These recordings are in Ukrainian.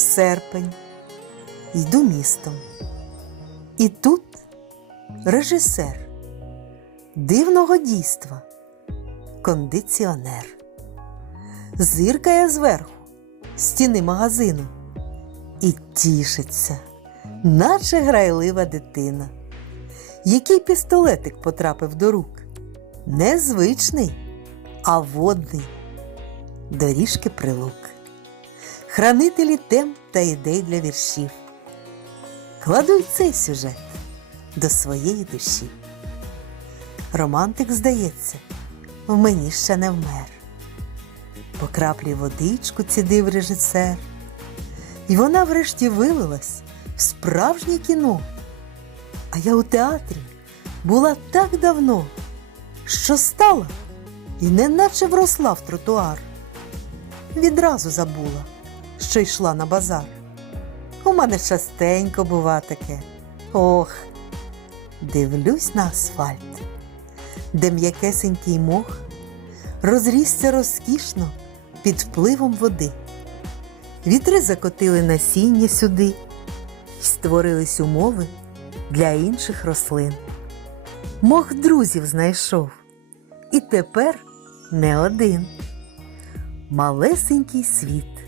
серпень. Йду містом. І тут режисер дивного дійства, кондиціонер. Зиркає зверху стіни магазину і тішиться, наче грайлива дитина. Який пістолетик потрапив до рук? Незвичний, а водний. Доріжки прилук. Хранителі тем та ідей для віршів. Кладу й цей сюжет до своєї душі. Романтик, здається, в мені ще не вмер. По краплі водичку цідив режисер, і вона врешті вилилась в справжнє кіно. А я у театрі була так давно, що стала і неначе вросла в тротуар. Відразу забула, що йшла на базар. У мене частенько бува таке. Ох, дивлюсь на асфальт, де м'якесенький мох розрісся розкішно під впливом води. Вітри закотили насіння сюди й створились умови для інших рослин. Мох друзів знайшов, і тепер не один. Малесенький світ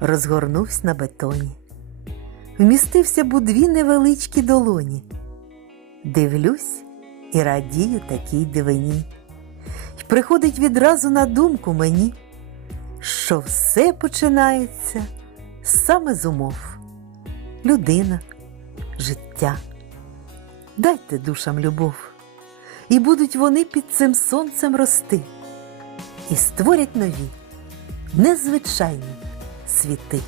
розгорнувся на бетоні. Вмістився б у дві невеличкі долоні. Дивлюсь і радію такій дивині. І приходить відразу на думку мені, що все починається саме з умов. Людина, життя. Дайте душам любов, і будуть вони під цим сонцем рости, і створять нові, незвичайні світи.